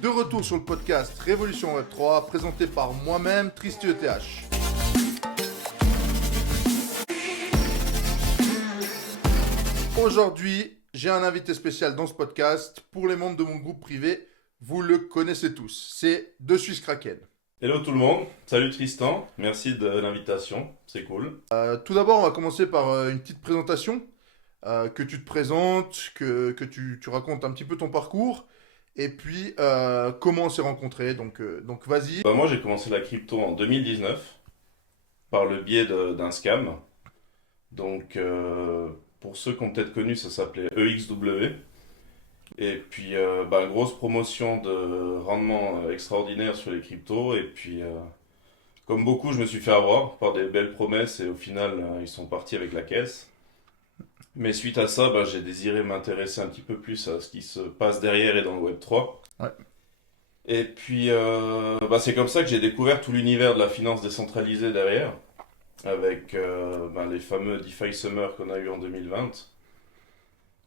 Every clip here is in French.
De retour sur le podcast Révolution Web 3, présenté par moi-même, Tristy ETH. Aujourd'hui, j'ai un invité spécial dans ce podcast pour les membres de mon groupe privé. Vous le connaissez tous, c'est The Swiss Kraken. Hello tout le monde, salut Tristan, merci de l'invitation, c'est cool. Tout d'abord, on va commencer par une petite présentation. Que tu te présentes, que tu racontes un petit peu ton parcours. Et puis, comment on s'est rencontrés. Donc vas-y. Moi j'ai commencé la crypto en 2019 par le biais d'un scam. Donc pour ceux qui ont peut-être connu, ça s'appelait EXW. Et puis grosse promotion de rendement extraordinaire sur les cryptos. Et puis comme beaucoup, je me suis fait avoir par des belles promesses et au final ils sont partis avec la caisse. Mais suite à ça, j'ai désiré m'intéresser un petit peu plus à ce qui se passe derrière et dans le Web3. Ouais. Et puis, c'est comme ça que j'ai découvert tout l'univers de la finance décentralisée derrière, avec les fameux DeFi Summer qu'on a eu en 2020,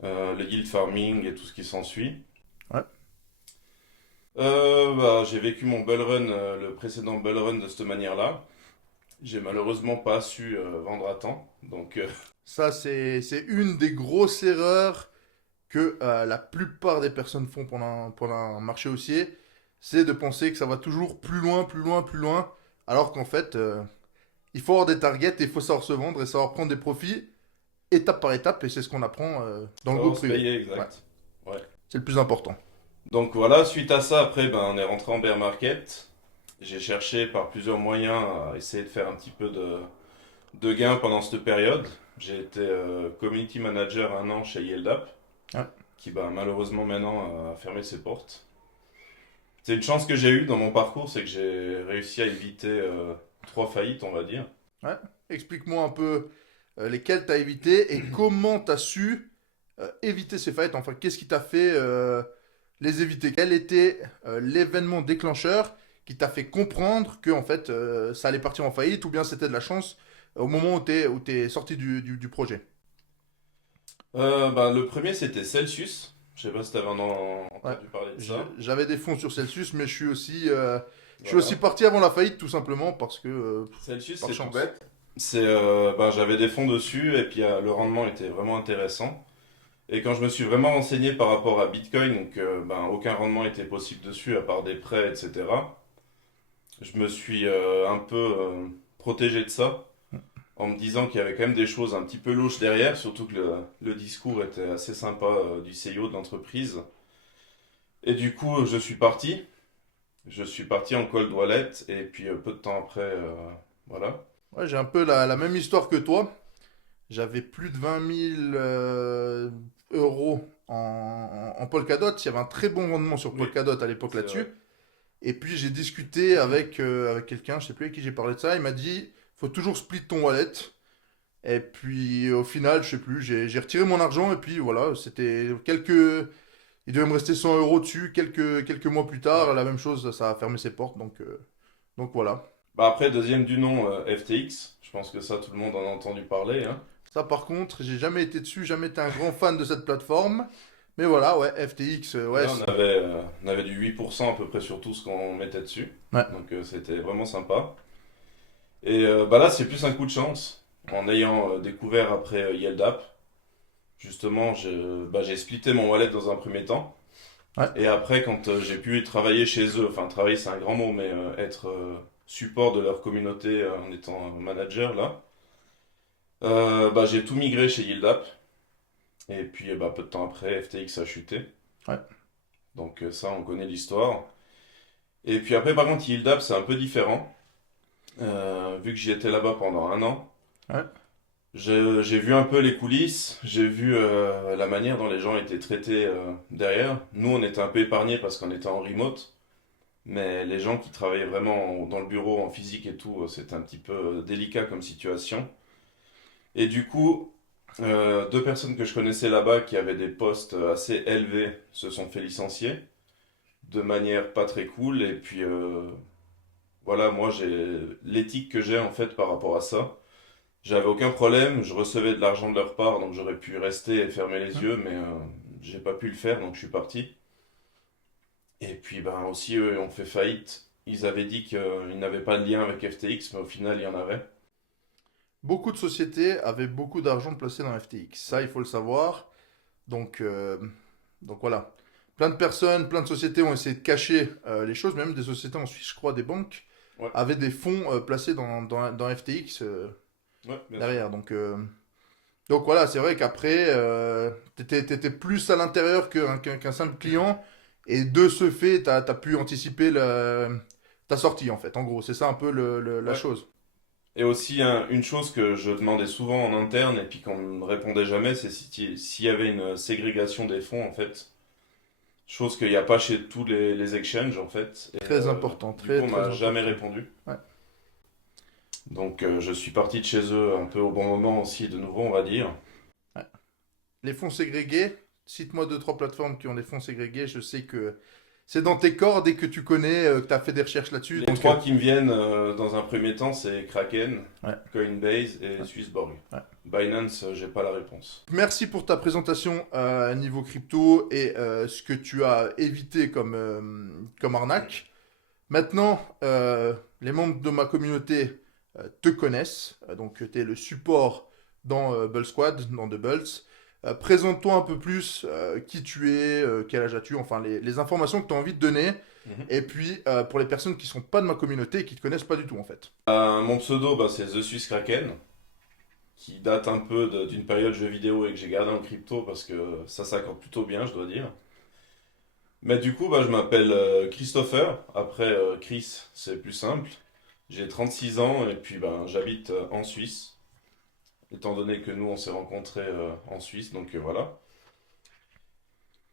le yield farming et tout ce qui s'ensuit. Ouais. J'ai vécu mon bull run, le précédent bull run de cette manière-là. J'ai malheureusement pas su vendre à temps, donc... Ça, c'est une des grosses erreurs que la plupart des personnes font pendant un marché haussier. C'est de penser que ça va toujours plus loin, plus loin, plus loin. Alors qu'en fait, il faut avoir des targets et il faut savoir se vendre et savoir prendre des profits étape par étape. Et c'est ce qu'on apprend dans le groupe privé. Payer, exact. Ouais. C'est le plus important. Donc voilà, suite à ça, après, on est rentré en bear market. J'ai cherché par plusieurs moyens à essayer de faire un petit peu de gains pendant cette période. J'ai été community manager 1 an chez YieldUp, Ouais. qui malheureusement maintenant a fermé ses portes. C'est une chance que j'ai eue dans mon parcours, c'est que j'ai réussi à éviter 3 faillites, on va dire. Ouais. Explique-moi un peu lesquels tu as évité et comment tu as su éviter ces faillites. Enfin, qu'est-ce qui t'a fait les éviter? Quel était l'événement déclencheur qui t'a fait comprendre que en fait, ça allait partir en faillite ou bien c'était de la chance au moment où t'es sorti du projet? Le premier, c'était Celsius. Je sais pas si tu avais Ouais. entendu parler de ça. J'avais des fonds sur Celsius, mais je suis Voilà. aussi parti avant la faillite tout simplement parce que Celsius, par c'est tout chance. bête. J'avais des fonds dessus et puis le rendement était vraiment intéressant. Et quand je me suis vraiment renseigné par rapport à Bitcoin, donc aucun rendement était possible dessus à part des prêts, etc. Je me suis un peu protégé de ça en me disant qu'il y avait quand même des choses un petit peu louches derrière, surtout que le discours était assez sympa du CEO de l'entreprise. Et du coup, je suis parti. Je suis parti en cold wallet et puis peu de temps après, voilà. Ouais, j'ai un peu la même histoire que toi. J'avais plus de 20 000 euros en Polkadot. Il y avait un très bon rendement sur Oui, Polkadot à l'époque c'est là-dessus. vrai. Et puis j'ai discuté avec quelqu'un, je sais plus avec qui j'ai parlé de ça. Il m'a dit, faut toujours split ton wallet. Et puis au final, je sais plus, j'ai retiré mon argent et puis voilà, c'était quelques... Il devait me rester 100 euros dessus. Quelques mois plus tard, Ouais. la même chose, ça a fermé ses portes. Donc voilà. Après, deuxième du nom, FTX. Je pense que ça, tout le monde en a entendu parler, hein. Ça par contre, j'ai jamais été dessus, jamais été un grand fan de cette plateforme. Mais voilà, ouais, FTX, ouais. Là, on avait du 8% à peu près sur tout ce qu'on mettait dessus. Ouais. Donc c'était vraiment sympa. Et là, c'est plus un coup de chance. En ayant découvert après YieldUp, justement, j'ai splitté mon wallet dans un premier temps. Ouais. Et après, quand j'ai pu travailler chez eux, enfin travailler c'est un grand mot, mais être support de leur communauté en étant manager là, j'ai tout migré chez YieldUp. Et puis peu de temps après, FTX a chuté. Ouais. Donc ça, on connaît l'histoire. Et puis après, par contre, YieldUp, c'est un peu différent. Vu que j'y étais là-bas pendant 1 an, Ouais. j'ai vu un peu les coulisses, j'ai vu la manière dont les gens étaient traités derrière. Nous, on était un peu épargnés parce qu'on était en remote, mais les gens qui travaillaient vraiment dans le bureau, en physique et tout, c'était un petit peu délicat comme situation. Et du coup, 2 personnes que je connaissais là-bas qui avaient des postes assez élevés se sont fait licencier de manière pas très cool. Et puis voilà, moi j'ai l'éthique que j'ai en fait par rapport à ça. J'avais aucun problème, je recevais de l'argent de leur part, donc j'aurais pu rester et fermer les yeux, mais j'ai pas pu le faire, donc je suis parti. Et puis ben aussi eux ont fait faillite. Ils avaient dit qu'ils n'avaient pas de lien avec FTX, mais au final il y en avait. Beaucoup de sociétés avaient beaucoup d'argent placé dans FTX. Ça, il faut le savoir. Donc, euh, donc voilà. Plein de personnes, plein de sociétés ont essayé de cacher les choses. Même des sociétés en Suisse, je crois, des banques, Ouais, avaient des fonds placés dans FTX ouais, bien sûr. derrière. Donc voilà, c'est vrai qu'après, t'étais plus à l'intérieur qu'un simple client. Et de ce fait, t'as pu anticiper ta sortie, en fait. En gros, c'est ça un peu la Ouais. chose. Et aussi une chose que je demandais souvent en interne et puis qu'on ne me répondait jamais, c'est s'il y avait une ségrégation des fonds en fait. Chose qu'il n'y a pas chez tous les exchanges en fait. Et Très important, du coup très on très m'a jamais important. répondu. Ouais. Donc je suis parti de chez eux un peu au bon moment aussi de nouveau on va dire. Ouais. Les fonds ségrégés, cite-moi deux, trois plateformes qui ont des fonds ségrégés. Je sais que c'est dans tes cordes et que tu connais, que tu as fait des recherches là-dessus. Les trois qui me viennent dans un premier temps c'est Kraken, Ouais, Coinbase et ouais, Swissborg. ouais. Binance, j'ai pas la réponse. Merci pour ta présentation niveau crypto et ce que tu as évité comme arnaque. Maintenant, les membres de ma communauté te connaissent, donc tu es le support dans Bull Squad, dans The Bulls. Présente-toi un peu plus qui tu es, quel âge as-tu, enfin les informations que tu as envie de donner. Mhm. Et puis pour les personnes qui sont pas de ma communauté et qui te connaissent pas du tout en fait. Mon pseudo bah, c'est The Swiss Kraken, qui date un peu d'une période jeux vidéo et que j'ai gardé en crypto parce que ça s'accorde plutôt bien, je dois dire. Mais du coup, bah, je m'appelle Christopher. Après, Chris, c'est plus simple. J'ai 36 ans et puis ben, j'habite en Suisse, étant donné que nous, on s'est rencontrés en Suisse, donc voilà.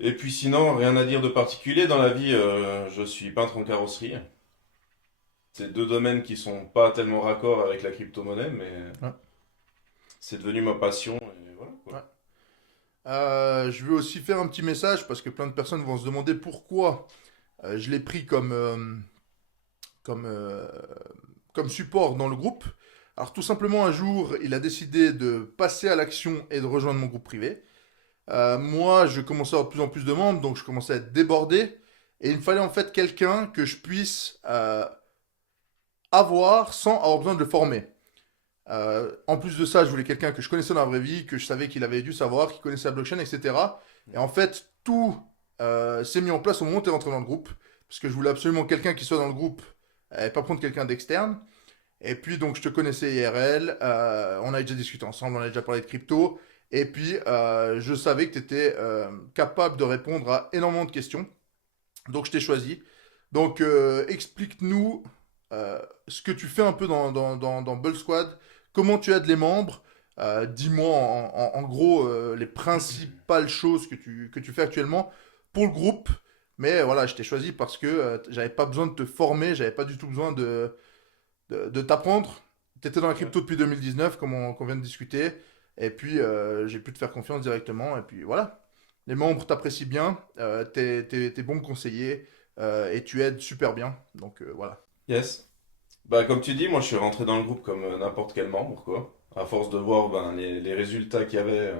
Et puis sinon, rien à dire de particulier dans la vie. Je suis peintre en carrosserie. C'est deux domaines qui sont pas tellement raccords avec la crypto-monnaie, mais Ouais, c'est devenu ma passion et voilà ouais. quoi. Je veux aussi faire un petit message parce que plein de personnes vont se demander pourquoi je l'ai pris comme, euh, comme support dans le groupe. Alors tout simplement un jour, il a décidé de passer à l'action et de rejoindre mon groupe privé. Moi, je commençais à avoir de plus en plus de membres, donc je commençais à être débordé. Et il me fallait en fait quelqu'un que je puisse avoir sans avoir besoin de le former. En plus de ça, je voulais quelqu'un que je connaissais dans la vraie vie, que je savais qu'il avait dû savoir, qu'il connaissait la blockchain, etc. Et en fait, tout s'est mis en place au moment où tu es rentré dans le groupe. Parce que je voulais absolument quelqu'un qui soit dans le groupe et pas prendre quelqu'un d'externe. Et puis, donc, je te connaissais IRL. On a déjà discuté ensemble, on a déjà parlé de crypto. Et puis, je savais que tu étais capable de répondre à énormément de questions. Donc, je t'ai choisi. Donc, explique-nous ce que tu fais un peu dans Bull Squad, comment tu aides les membres. Dis-moi en gros les principales choses que tu fais actuellement pour le groupe. Mais voilà, je t'ai choisi parce que j'avais pas besoin de te former, j'avais pas du tout besoin de t'apprendre. Tu étais dans la Ouais. crypto depuis 2019, comme on vient de discuter. Et puis, j'ai pu te faire confiance directement. Et puis voilà. Les membres t'apprécient bien, t'es bon conseiller et tu aides super bien. Donc voilà. Yes. Bah, comme tu dis, moi je suis rentré dans le groupe comme n'importe quel membre, quoi. À force de voir ben, les résultats qu'il y avait,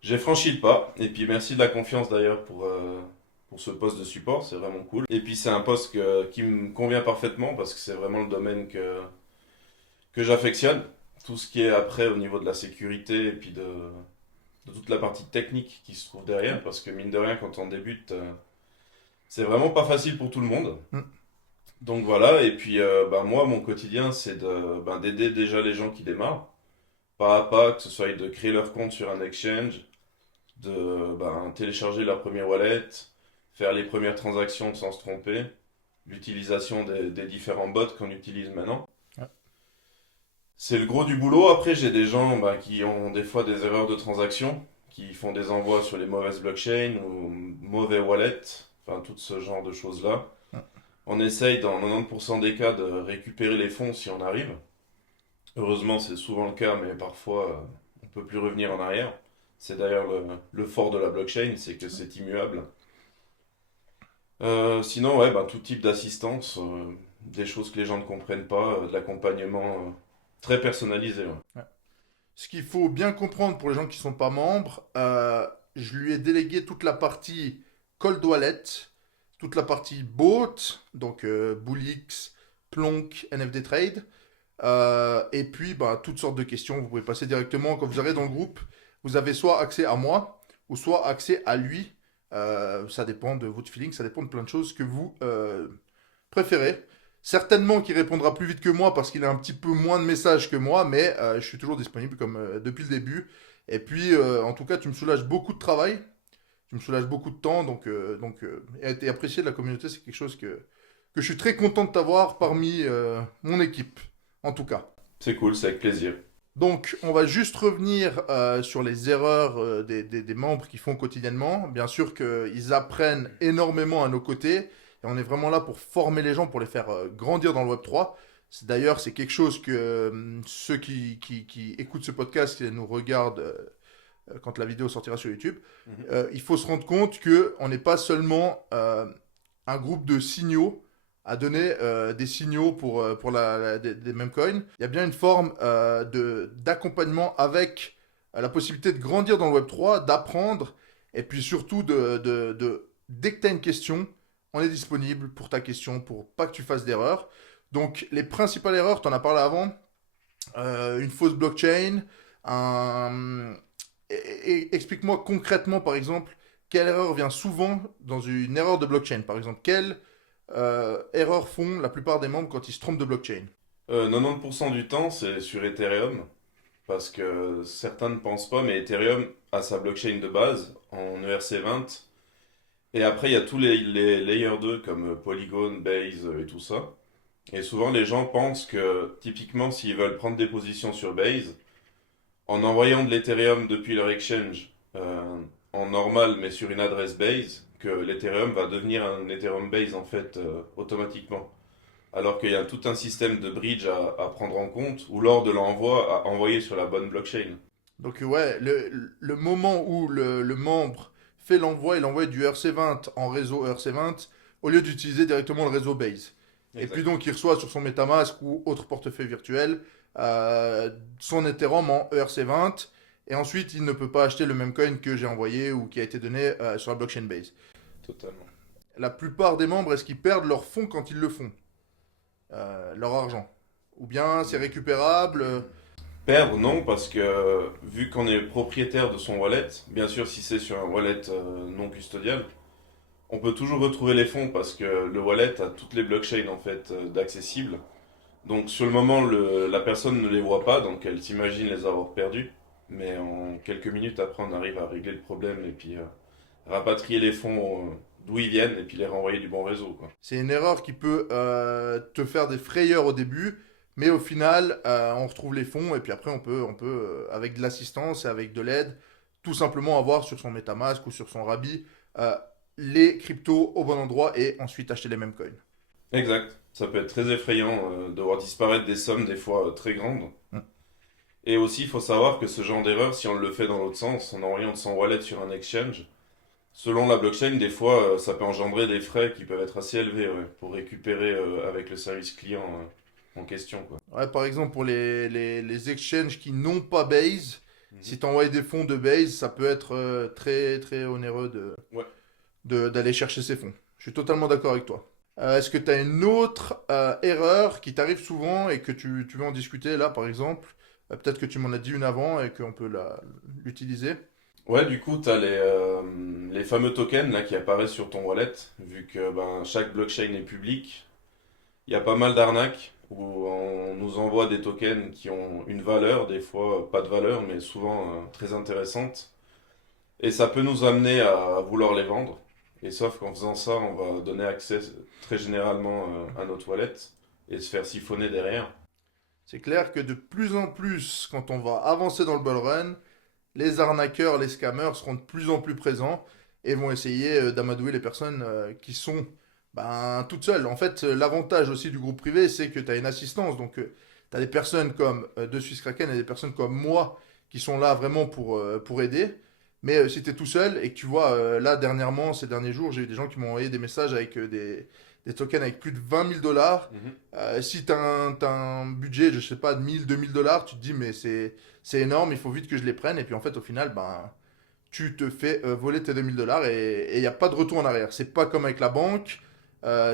j'ai franchi le pas. Et puis merci de la confiance d'ailleurs pour ce poste de support, c'est vraiment cool. Et puis c'est un poste qui me convient parfaitement parce que c'est vraiment le domaine que j'affectionne. Tout ce qui est après au niveau de la sécurité et puis de toute la partie technique qui se trouve derrière. Parce que mine de rien, quand on débute, c'est vraiment pas facile pour tout le monde. Mm. Donc voilà, et puis bah, moi, mon quotidien, c'est d'aider déjà les gens qui démarrent, pas à pas, que ce soit de créer leur compte sur un exchange, de télécharger leur premier wallet, faire les premières transactions sans se tromper, l'utilisation des différents bots qu'on utilise maintenant. Ouais. C'est le gros du boulot. Après, j'ai des gens bah, qui ont des fois des erreurs de transaction, qui font des envois sur les mauvaises blockchains ou mauvais wallets, enfin tout ce genre de choses-là. Ouais. On essaye dans 90% des cas de récupérer les fonds si on arrive. Heureusement, c'est souvent le cas, mais parfois on peut plus revenir en arrière. C'est d'ailleurs le fort de la blockchain, c'est que c'est immuable. Sinon, ouais, bah, tout type d'assistance, des choses que les gens ne comprennent pas, de l'accompagnement très personnalisé. Ouais. Ouais. Ce qu'il faut bien comprendre pour les gens qui ne sont pas membres, je lui ai délégué toute la partie cold wallet, toute la partie BOT, donc BullX, Plonk, NFD Trade. Et puis, bah, toutes sortes de questions. Vous pouvez passer directement, quand vous arrivez dans le groupe, vous avez soit accès à moi, ou soit accès à lui. Ça dépend de votre feeling, ça dépend de plein de choses que vous préférez. Certainement qu'il répondra plus vite que moi parce qu'il a un petit peu moins de messages que moi, mais je suis toujours disponible comme depuis le début. Et puis, en tout cas, tu me soulages beaucoup de travail, tu me soulages beaucoup de temps, et apprécié de la communauté, c'est quelque chose que je suis très content de t'avoir parmi mon équipe, en tout cas. C'est cool, c'est avec plaisir. Donc, on va juste revenir sur les erreurs des membres qui font quotidiennement. Bien sûr qu'ils apprennent énormément à nos côtés et on est vraiment là pour former les gens, pour les faire grandir dans le Web3. D'ailleurs, c'est quelque chose que ceux qui écoutent ce podcast et nous regardent quand la vidéo sortira sur YouTube, il faut se rendre compte qu'on n'est pas seulement un groupe de signaux à donner des signaux pour des meme coins. Il y a bien une forme d'accompagnement avec la possibilité de grandir dans le Web3, d'apprendre, et puis surtout dès que tu as une question, on est disponible pour ta question, pour pas que tu fasses d'erreurs. Donc les principales erreurs, tu en as parlé avant, une fausse blockchain, explique-moi concrètement par exemple, quelle erreur vient souvent dans une erreur de blockchain par exemple, quelle erreurs font la plupart des membres quand ils se trompent de blockchain? 90% du temps, c'est sur Ethereum, parce que certains ne pensent pas, mais Ethereum a sa blockchain de base en ERC20, et après il y a tous les layers 2 comme Polygon, Base et tout ça. Et souvent les gens pensent que typiquement s'ils veulent prendre des positions sur Base, en envoyant de l'Ethereum depuis leur exchange en normal mais sur une adresse Base, que l'Ethereum va devenir un Ethereum Base en fait automatiquement. Alors qu'il y a tout un système de bridge à prendre en compte ou lors de l'envoi à envoyer sur la bonne blockchain. Donc ouais, le moment où le membre fait l'envoi, il envoie du ERC20 en réseau ERC20 au lieu d'utiliser directement le réseau Base. Et puis Exact. donc il reçoit sur son MetaMask ou autre portefeuille virtuel son Ethereum en ERC20 et ensuite il ne peut pas acheter le même coin que j'ai envoyé ou qui a été donné sur la blockchain Base. Totalement. La plupart des membres, est-ce qu'ils perdent leur fonds quand ils le font? Leur argent? Ou bien c'est récupérable? Perdre, non, parce que vu qu'on est propriétaire de son wallet, bien sûr si c'est sur un wallet non custodial, on peut toujours retrouver les fonds parce que le wallet a toutes les blockchains en fait d'accessibles. Donc sur le moment, la personne ne les voit pas, donc elle s'imagine les avoir perdus. Mais en quelques minutes après, on arrive à régler le problème et puis rapatrier les fonds d'où ils viennent et puis les renvoyer du bon réseau, quoi. C'est une erreur qui peut te faire des frayeurs au début, mais au final, on retrouve les fonds et puis après, on peut avec de l'assistance et avec de l'aide, tout simplement avoir sur son MetaMask ou sur son Rabbi euh, les cryptos au bon endroit et ensuite acheter les mêmes coins. Exact. Ça peut être très effrayant de voir disparaître des sommes des fois très grandes. Mm. Et aussi, il faut savoir que ce genre d'erreur, si on le fait dans l'autre sens, en envoyant de son wallet sur un exchange, selon la blockchain, des fois, ça peut engendrer des frais qui peuvent être assez élevés ouais, pour récupérer avec le service client en question, quoi. Ouais, par exemple, pour les exchanges qui n'ont pas Base, Mhm. si tu envoies des fonds de Base, ça peut être très très onéreux Ouais. d'aller chercher ces fonds. Je suis totalement d'accord avec toi. Est-ce que tu as une autre erreur qui t'arrive souvent et que tu veux en discuter là, par exemple? Peut-être que tu m'en as dit une avant et qu'on peut l'utiliser. Ouais, du coup, tu as les fameux tokens là, qui apparaissent sur ton wallet, vu que ben, chaque blockchain est publique. Il y a pas mal d'arnaques où on nous envoie des tokens qui ont une valeur, des fois pas de valeur, mais souvent très intéressante. Et ça peut nous amener à vouloir les vendre. Et sauf qu'en faisant ça, on va donner accès très généralement à notre wallet et se faire siphonner derrière. C'est clair que de plus en plus, quand on va avancer dans le bull run, les arnaqueurs, les scammers seront de plus en plus présents et vont essayer d'amadouer les personnes qui sont toutes seules. En fait, l'avantage aussi du groupe privé, c'est que tu as une assistance. Donc, tu as des personnes comme De Suisse Kraken et des personnes comme moi qui sont là vraiment pour aider. Mais si tu es tout seul et que tu vois, là, dernièrement, ces derniers jours, j'ai eu des gens qui m'ont envoyé des messages avec des tokens avec plus de 20 000 $. Mhm. Si tu as, un budget, je sais pas, de 1000, 2000 $, tu te dis, mais c'est énorme, il faut vite que je les prenne. Et puis en fait, au final, tu te fais voler tes 2000 $ et il n'y a pas de retour en arrière. C'est pas comme avec la banque.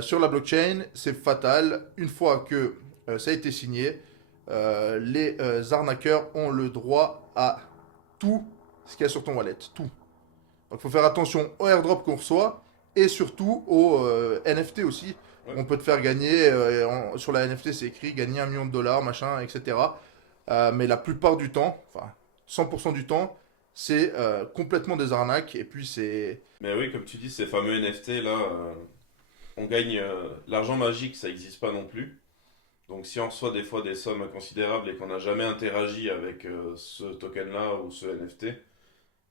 Sur la blockchain, c'est fatal. Une fois que ça a été signé, les arnaqueurs ont le droit à tout ce qu'il y a sur ton wallet. Tout. Donc il faut faire attention aux airdrops qu'on reçoit et surtout aux NFT aussi. Ouais. On peut te faire gagner, sur la NFT c'est écrit gagner 1 million de dollars, machin, etc. Mais la plupart du temps, enfin 100% du temps, c'est complètement des arnaques. Et puis c'est... Mais oui, comme tu dis, ces fameux NFT là, on gagne l'argent magique, ça n'existe pas non plus. Donc si on reçoit des fois des sommes considérables et qu'on n'a jamais interagi avec ce token-là ou ce NFT,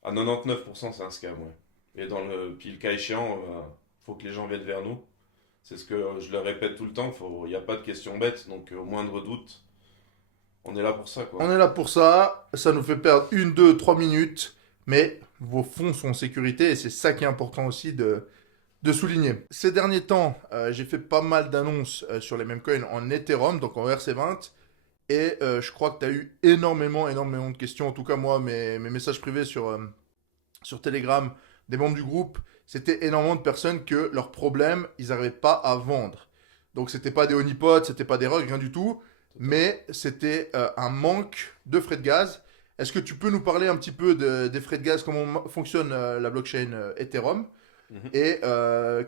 à 99% c'est un scam, ouais. Et puis le cas échéant, faut que les gens viennent vers nous. C'est ce que je leur répète tout le temps, il n'y a pas de question bête, donc au moindre doute, on est là pour ça, quoi. On est là pour ça, ça nous fait perdre 1, 2, 3 minutes, mais vos fonds sont en sécurité et c'est ça qui est important aussi de souligner. Ces derniers temps, j'ai fait pas mal d'annonces sur les mêmes coins en Ethereum, donc en ERC20, et je crois que tu as eu énormément, énormément de questions. En tout cas, moi, mes messages privés sur Telegram des membres du groupe, c'était énormément de personnes que leurs problèmes, ils n'arrivaient pas à vendre. Donc, c'était pas des honeypots, c'était pas des rugs, rien du tout, mais c'était un manque de frais de gaz. Est-ce que tu peux nous parler un petit peu des frais de gaz, comment fonctionne la blockchain Ethereum? Mhm. Et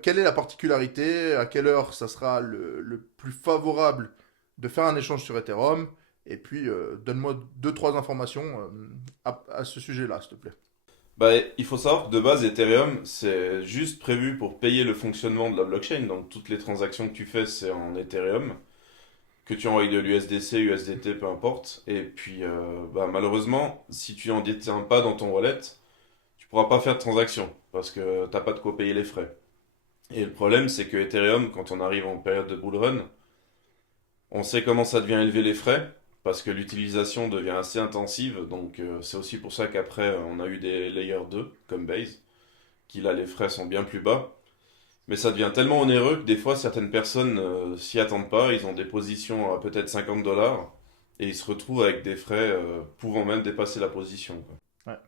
quelle est la particularité? À quelle heure ça sera le plus favorable de faire un échange sur Ethereum? Et puis, donne-moi 2, 3 informations à ce sujet-là, s'il te plaît. Bah, il faut savoir que de base, Ethereum, c'est juste prévu pour payer le fonctionnement de la blockchain. Donc, toutes les transactions que tu fais, c'est en Ethereum. Que tu envoies de l'USDC, USDT, peu importe. Et puis, bah, malheureusement, si tu n'en détiens pas dans ton wallet, tu pourras pas faire de transaction parce que t'as pas de quoi payer les frais. Et le problème, c'est que Ethereum, quand on arrive en période de bull run, on sait comment ça devient élevé les frais parce que l'utilisation devient assez intensive. Donc, c'est aussi pour ça qu'après, on a eu des layer 2 comme Base, qui là, les frais sont bien plus bas. Mais ça devient tellement onéreux que des fois, certaines personnes s'y attendent pas. Ils ont des positions à peut-être 50 dollars et ils se retrouvent avec des frais pouvant même dépasser la position, quoi. Ouais.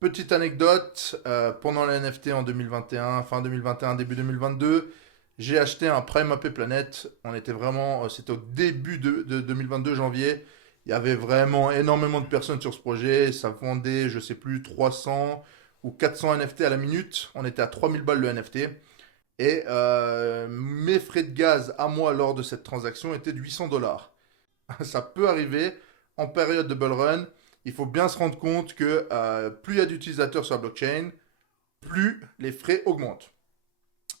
Petite anecdote, pendant la NFT en 2021, fin 2021, début 2022, j'ai acheté un Prime AP Planet. On était vraiment, c'était au début de 2022, janvier. Il y avait vraiment énormément de personnes sur ce projet. Ça vendait, je sais plus, 300 ou 400 NFT à la minute. On était à 3 000 balles le NFT. Et mes frais de gaz à moi lors de cette transaction étaient de 800 $. Ça peut arriver en période de bull run. Il faut bien se rendre compte que plus il y a d'utilisateurs sur la blockchain, plus les frais augmentent.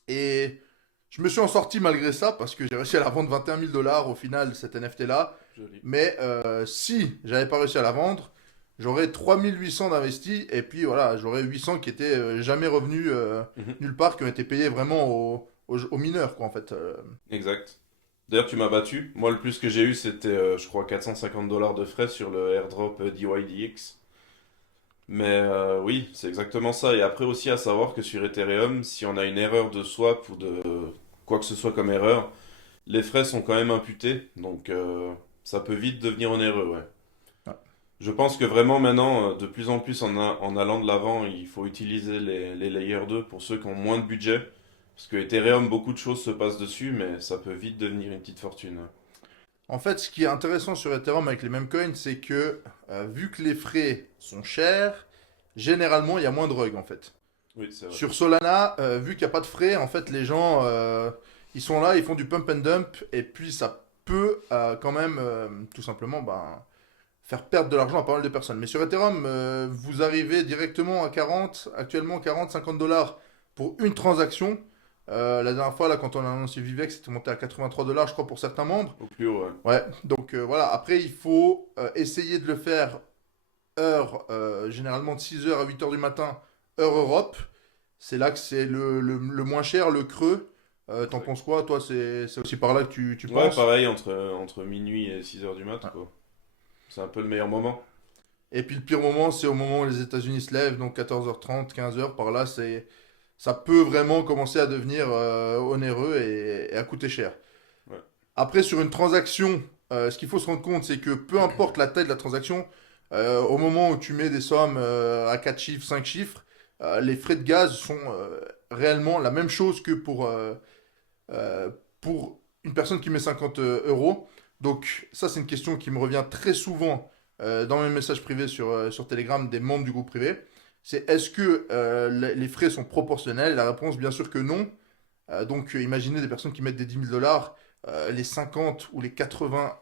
Et je me suis en sorti malgré ça parce que j'ai réussi à la vendre 21 000 $ au final, cette NFT-là. Joli. Mais si j'avais pas réussi à la vendre, j'aurais 3 800 d'investis et puis voilà, j'aurais 800 qui étaient jamais revenus Mhm. nulle part, qui ont été payés vraiment aux mineurs, quoi, en fait. Exact. D'ailleurs, tu m'as battu. Moi, le plus que j'ai eu, c'était, je crois, 450 dollars de frais sur le airdrop DYDX. Mais oui, c'est exactement ça. Et après aussi à savoir que sur Ethereum, si on a une erreur de swap ou de quoi que ce soit comme erreur, les frais sont quand même imputés. Donc ça peut vite devenir onéreux, ouais. Ouais. Je pense que vraiment maintenant, de plus en plus en allant de l'avant, il faut utiliser les layers 2 pour ceux qui ont moins de budget. Parce que Ethereum, beaucoup de choses se passent dessus, mais ça peut vite devenir une petite fortune. En fait, ce qui est intéressant sur Ethereum avec les mêmes coins, c'est que vu que les frais sont chers, généralement, il y a moins de rugs, en fait. Oui, c'est vrai. Sur Solana, vu qu'il n'y a pas de frais, en fait, les gens, ils sont là, ils font du pump and dump, et puis ça peut quand même, tout simplement, ben, faire perdre de l'argent à pas mal de personnes. Mais sur Ethereum, vous arrivez directement à 40, actuellement 40, 50 $ pour une transaction. La dernière fois, là, quand on a annoncé Vivex, c'était monté à 83 $ je crois, pour certains membres. Au plus haut, ouais. Ouais, donc voilà. Après, il faut essayer de le faire heure, généralement de 6 heures à 8 heures du matin, heure Europe. C'est là que c'est le moins cher, le creux. T'en Exact. penses quoi? Toi, c'est aussi par là que tu Ouais, penses? pareil, entre minuit et 6 heures du mat, Ouais. quoi. C'est un peu le meilleur moment. Et puis le pire moment, c'est au moment où les États-Unis se lèvent, donc 14h30, 15 heures, par là, ça peut vraiment commencer à devenir onéreux et à coûter cher. Ouais. Après, sur une transaction, ce qu'il faut se rendre compte, c'est que peu importe la taille de la transaction, Au moment où tu mets des sommes à 4 chiffres, 5 chiffres, les frais de gaz sont réellement la même chose que euh, pour une personne qui met 50 euros. Donc ça, c'est une question qui me revient très souvent dans mes messages privés sur Telegram des membres du groupe privé. C'est est-ce que les frais sont proportionnels? La réponse, bien sûr que non. Donc imaginez des personnes qui mettent des 10 000 dollars, les 50 ou les 80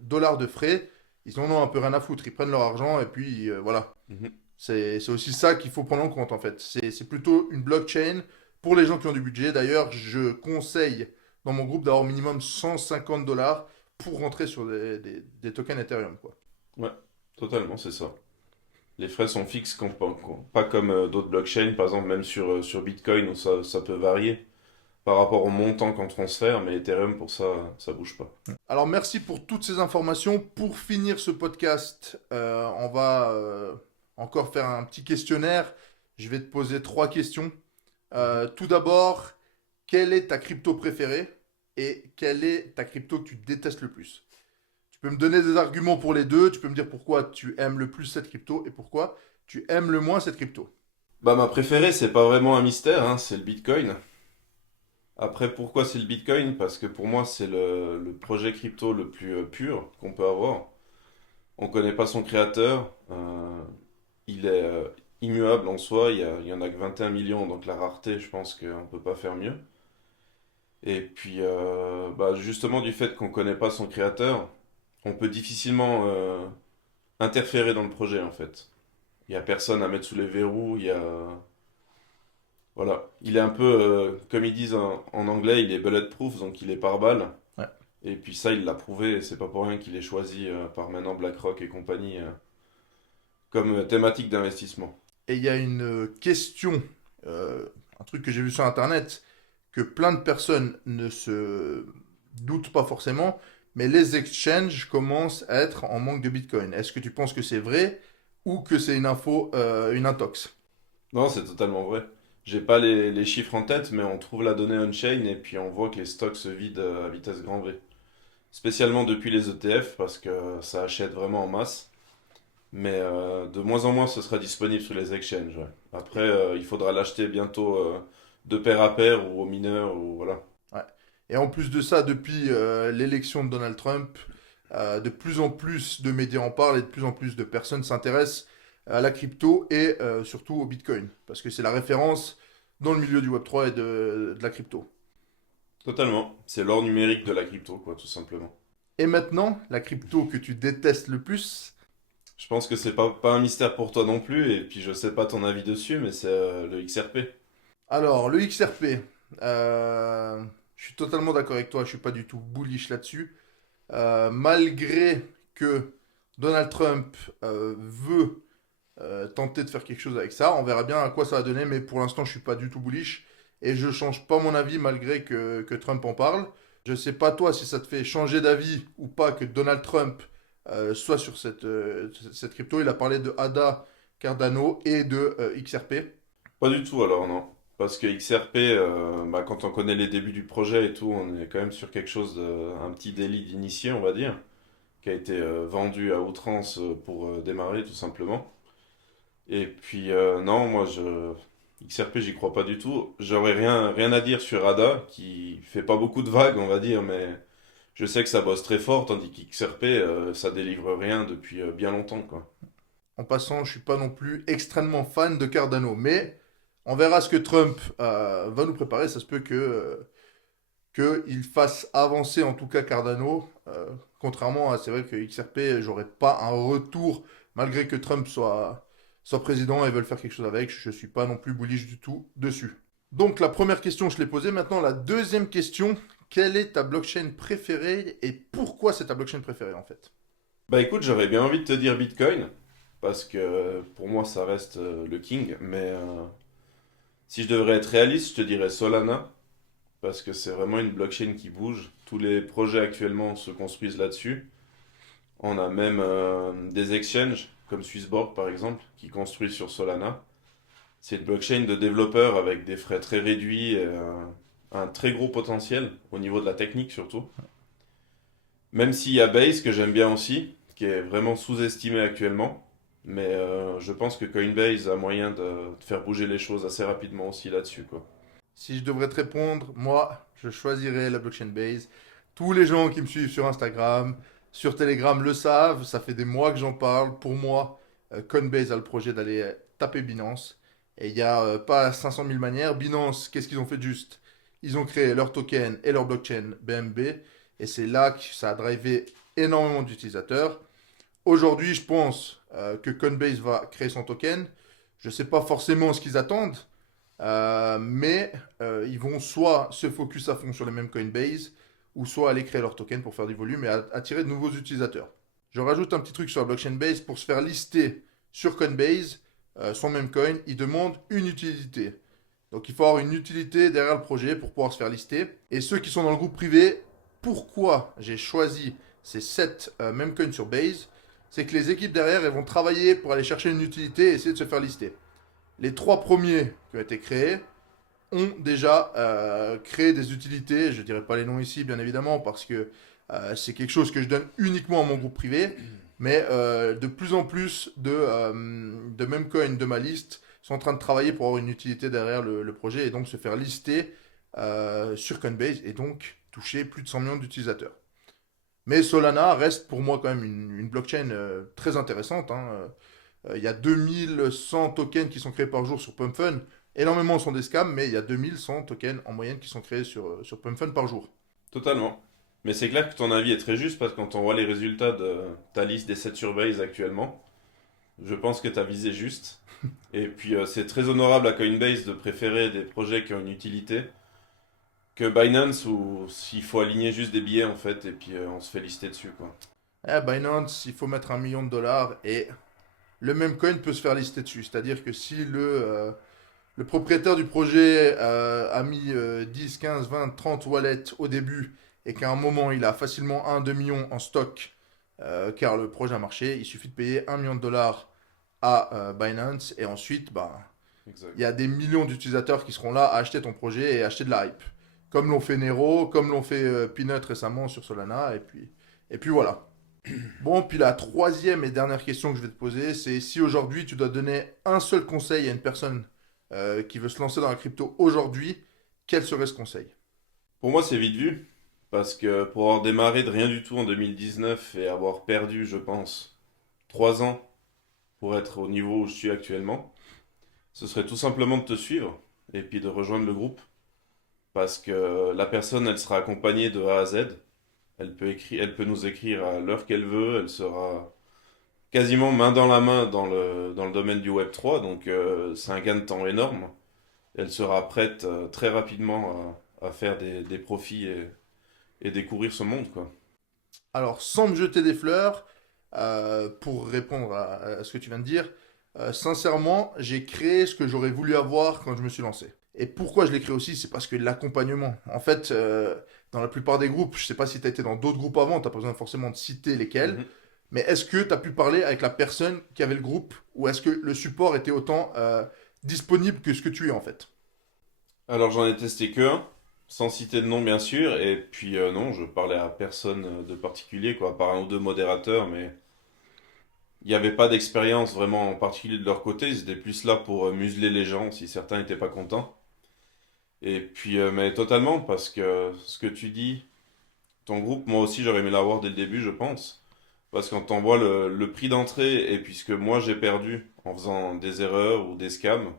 dollars de frais, ils en ont un peu rien à foutre. Ils prennent leur argent et puis voilà. Mhm. C'est aussi ça qu'il faut prendre en compte en fait. C'est plutôt une blockchain pour les gens qui ont du budget. D'ailleurs, je conseille dans mon groupe d'avoir au minimum 150 dollars pour rentrer sur des tokens Ethereum, quoi. Ouais, totalement, c'est ça. Les frais sont fixes, pas comme d'autres blockchains, par exemple, même sur Bitcoin, où ça peut varier par rapport au montant qu'on transfère, mais Ethereum, pour ça, ça bouge pas. Alors merci pour toutes ces informations. Pour finir ce podcast, on va encore faire un petit questionnaire. Je vais te poser trois questions. Mhm. Tout d'abord, quelle est ta crypto préférée et quelle est ta crypto que tu détestes le plus? Tu peux me donner des arguments pour les deux. Tu peux me dire pourquoi tu aimes le plus cette crypto et pourquoi tu aimes le moins cette crypto. Bah, ma préférée, c'est pas vraiment un mystère, hein, c'est le Bitcoin. Après, pourquoi c'est le Bitcoin? Parce que pour moi, c'est le projet crypto le plus pur qu'on peut avoir. On connaît pas son créateur. Il est immuable en soi. Il y en a que 21 millions, donc la rareté, je pense qu'on peut pas faire mieux. Et puis, bah, justement, du fait qu'on connaît pas son créateur, on peut difficilement interférer dans le projet, en fait. Il y a personne à mettre sous les verrous. Voilà. Il est un peu, comme ils disent en anglais, il est bulletproof, donc il est par balle. Ouais. Et puis ça, il l'a prouvé, et c'est pas pour rien qu'il est choisi par maintenant BlackRock et compagnie comme thématique d'investissement. Et il y a une question, un truc que j'ai vu sur Internet, que plein de personnes ne se doutent pas forcément, mais les exchanges commencent à être en manque de Bitcoin. Est-ce que tu penses que c'est vrai ou que c'est une info, une intox? Non, c'est totalement vrai. J'ai pas les chiffres en tête, mais on trouve la donnée on-chain et puis on voit que les stocks se vident à vitesse grand V. Spécialement depuis les ETF, parce que ça achète vraiment en masse. Mais de moins en moins, ce sera disponible sur les exchanges. Ouais. Après, il faudra l'acheter bientôt de pair à pair ou aux mineurs ou voilà. Ouais. Et en plus de ça, depuis l'élection de Donald Trump, de plus en plus de médias en parlent et de plus en plus de personnes s'intéressent à la crypto et surtout au Bitcoin, parce que c'est la référence dans le milieu du Web3 et de la crypto. Totalement. C'est l'or numérique de la crypto, quoi, tout simplement. Et maintenant, la crypto que tu détestes le plus. Je pense que c'est pas un mystère pour toi non plus, et puis je sais pas ton avis dessus, mais c'est le XRP. Alors, le XRP, je suis totalement d'accord avec toi, je suis pas du tout bullish là-dessus. Malgré que Donald Trump veut tenter de faire quelque chose avec ça, on verra bien à quoi ça va donner, mais pour l'instant, je suis pas du tout bullish et je change pas mon avis malgré que Trump en parle. Je sais pas toi si ça te fait changer d'avis ou pas que Donald Trump soit sur cette crypto. Il a parlé de ADA, Cardano et de XRP. Pas du tout alors, non. Parce que XRP, bah, quand on connaît les débuts du projet et tout, on est quand même sur quelque chose, un petit délit d'initié, on va dire, qui a été vendu à outrance pour démarrer tout simplement. Et puis, non, XRP, j'y crois pas du tout. J'aurais rien à dire sur ADA, qui fait pas beaucoup de vagues, on va dire, mais je sais que ça bosse très fort, tandis qu'XRP, ça délivre rien depuis bien longtemps, quoi. En passant, je suis pas non plus extrêmement fan de Cardano, mais on verra ce que Trump va nous préparer. Ça se peut qu'il fasse avancer en tout cas Cardano. Contrairement à, c'est vrai que XRP, j'aurais pas un retour, malgré que Trump soit président et veulent faire quelque chose avec. Je suis pas non plus bullish du tout dessus. Donc la première question, je l'ai posée. Maintenant, la deuxième question, quelle est ta blockchain préférée et pourquoi c'est ta blockchain préférée en fait? Bah écoute, j'aurais bien envie de te dire Bitcoin, parce que pour moi, ça reste le king, mais si je devrais être réaliste, je te dirais Solana, parce que c'est vraiment une blockchain qui bouge. Tous les projets actuellement se construisent là-dessus. On a même des exchanges, comme Swissborg par exemple, qui construisent sur Solana. C'est une blockchain de développeurs avec des frais très réduits et un très gros potentiel au niveau de la technique surtout. Même s'il y a Base que j'aime bien aussi, qui est vraiment sous-estimé actuellement. Mais je pense que Coinbase a moyen de faire bouger les choses assez rapidement aussi là-dessus, quoi. Si je devrais te répondre, moi, je choisirais la blockchain base. Tous les gens qui me suivent sur Instagram, sur Telegram le savent, ça fait des mois que j'en parle. Pour moi, Coinbase a le projet d'aller taper Binance. Et il n'y a pas 500 000 manières. Binance, qu'est-ce qu'ils ont fait de juste? Ils ont créé leur token et leur blockchain BNB. Et c'est là que ça a drivé énormément d'utilisateurs. Aujourd'hui, je pense que Coinbase va créer son token. Je ne sais pas forcément ce qu'ils attendent. Mais ils vont soit se focus à fond sur les mêmes Coinbase, ou soit aller créer leur token pour faire du volume et attirer de nouveaux utilisateurs. Je rajoute un petit truc sur la blockchain base pour se faire lister sur Coinbase, son même coin, il demande une utilité. Donc il faut avoir une utilité derrière le projet pour pouvoir se faire lister. Et ceux qui sont dans le groupe privé, pourquoi j'ai choisi ces 7 mêmes coins sur Base, c'est que les équipes derrière, elles vont travailler pour aller chercher une utilité et essayer de se faire lister. Les 3 premiers qui ont été créés ont déjà créé des utilités. Je ne dirai pas les noms ici, bien évidemment, parce que c'est quelque chose que je donne uniquement à mon groupe privé. Mais de plus en plus de même coins de ma liste sont en train de travailler pour avoir une utilité derrière le projet et donc se faire lister sur Coinbase et donc toucher plus de 100 millions d'utilisateurs. Mais Solana reste pour moi quand même une blockchain très intéressante, hein. Il y a 2100 tokens qui sont créés par jour sur PumpFun. Énormément sont des scams, mais il y a 2100 tokens en moyenne qui sont créés sur PumpFun par jour. Totalement. Mais c'est clair que ton avis est très juste parce que quand on voit les résultats de ta liste des 7 sur Base actuellement, je pense que tu as visé juste. Et puis c'est très honorable à Coinbase de préférer des projets qui ont une utilité que Binance où s'il faut aligner juste des billets en fait et puis on se fait lister dessus quoi. Binance, il faut mettre 1 million de dollars et le même coin peut se faire lister dessus. C'est-à-dire que si le propriétaire du projet a mis 10, 15, 20, 30 wallets au début et qu'à un moment il a facilement 1, 2 millions en stock car le projet a marché, il suffit de payer 1 million de dollars à Binance et ensuite bah, Exact. il y a des millions d'utilisateurs qui seront là à acheter ton projet et acheter de la hype. Comme l'ont fait Nero, comme l'ont fait Peanut récemment sur Solana et puis voilà. Bon, puis la troisième et dernière question que je vais te poser, c'est si aujourd'hui tu dois donner un seul conseil à une personne qui veut se lancer dans la crypto aujourd'hui, quel serait ce conseil? Pour moi c'est vite vu parce que pour avoir démarré de rien du tout en 2019 et avoir perdu je pense 3 ans pour être au niveau où je suis actuellement, ce serait tout simplement de te suivre et puis de rejoindre le groupe. Parce que la personne, elle sera accompagnée de A à Z. Elle peut nous écrire à l'heure qu'elle veut. Elle sera quasiment main dans la main dans le domaine du Web3. Donc c'est un gain de temps énorme. Elle sera prête très rapidement à faire des profits et découvrir ce monde, quoi. Alors, sans me jeter des fleurs, pour répondre à ce que tu viens de dire, sincèrement, j'ai créé ce que j'aurais voulu avoir quand je me suis lancé. Et pourquoi je l'ai créé aussi, c'est parce que l'accompagnement. En fait, dans la plupart des groupes, je sais pas si tu as été dans d'autres groupes avant, tu n'as pas besoin forcément de citer lesquels, Mhm. mais est-ce que tu as pu parler avec la personne qui avait le groupe, ou est-ce que le support était autant disponible que ce que tu es en fait? Alors j'en ai testé que un, sans citer de nom bien sûr. Et puis non, je parlais à personne de particulier, quoi, à part un ou deux modérateurs. Mais il n'y avait pas d'expérience vraiment en particulier de leur côté. Ils étaient plus là pour museler les gens si certains n'étaient pas contents. Et puis, mais totalement, parce que ce que tu dis, ton groupe, moi aussi j'aurais aimé l'avoir dès le début, je pense. Parce que quand on voit le prix d'entrée et puis ce que moi j'ai perdu en faisant des erreurs ou des scams,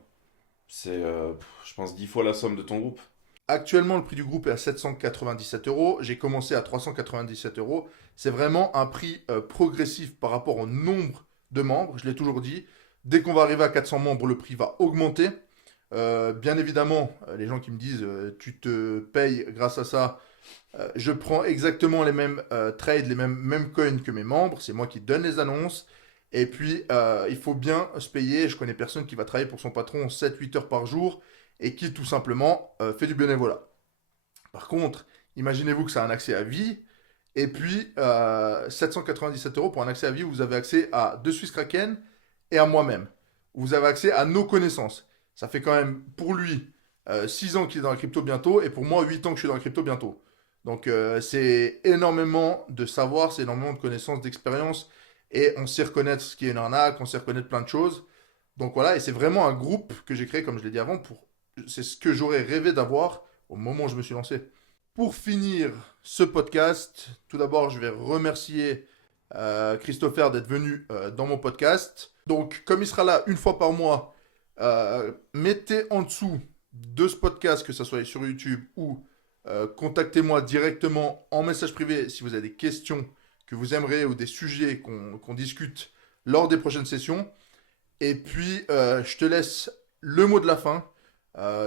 c'est, je pense, 10 fois la somme de ton groupe. Actuellement, le prix du groupe est à 797 euros. J'ai commencé à 397 euros. C'est vraiment un prix progressif par rapport au nombre de membres. Je l'ai toujours dit. Dès qu'on va arriver à 400 membres, le prix va augmenter. Bien évidemment, les gens qui me disent tu te payes grâce à ça, je prends exactement les mêmes trades, les mêmes coins que mes membres. C'est moi qui donne les annonces. Et puis, il faut bien se payer. Je connais personne qui va travailler pour son patron 7-8 heures par jour et qui tout simplement fait du bénévolat. Par contre, imaginez-vous que c'est un accès à vie. Et puis, 797 euros pour un accès à vie, où vous avez accès à deux Swiss Kraken et à moi-même. Vous avez accès à nos connaissances. Ça fait quand même pour lui 6 ans qu'il est dans la crypto bientôt et pour moi 8 ans que je suis dans la crypto bientôt. Donc c'est énormément de savoir, c'est énormément de connaissances, d'expérience. et on sait reconnaître ce qui est une arnaque, on sait reconnaître plein de choses. Donc voilà, et c'est vraiment un groupe que j'ai créé, comme je l'ai dit avant, c'est ce que j'aurais rêvé d'avoir au moment où je me suis lancé. Pour finir ce podcast, tout d'abord, je vais remercier Christopher d'être venu dans mon podcast. Donc, comme il sera là une fois par mois, mettez en dessous de ce podcast, que ce soit sur YouTube ou contactez-moi directement en message privé si vous avez des questions que vous aimeriez ou des sujets qu'on discute lors des prochaines sessions. Et puis, je te laisse le mot de la fin,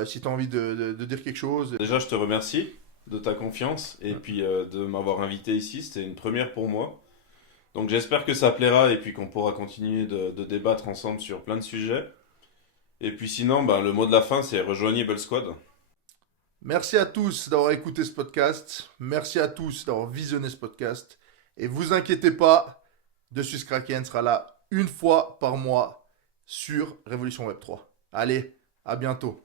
si tu as envie de dire quelque chose. Déjà, je te remercie de ta confiance et puis de m'avoir invité ici. C'était une première pour moi. Donc j'espère que ça plaira et puis qu'on pourra continuer de débattre ensemble sur plein de sujets. Et puis sinon, ben, le mot de la fin, c'est rejoignez Bull Squad. Merci à tous d'avoir écouté ce podcast. Merci à tous d'avoir visionné ce podcast. Et vous inquiétez pas, Dessus Kraken sera là une fois par mois sur Révolution Web 3. Allez, à bientôt.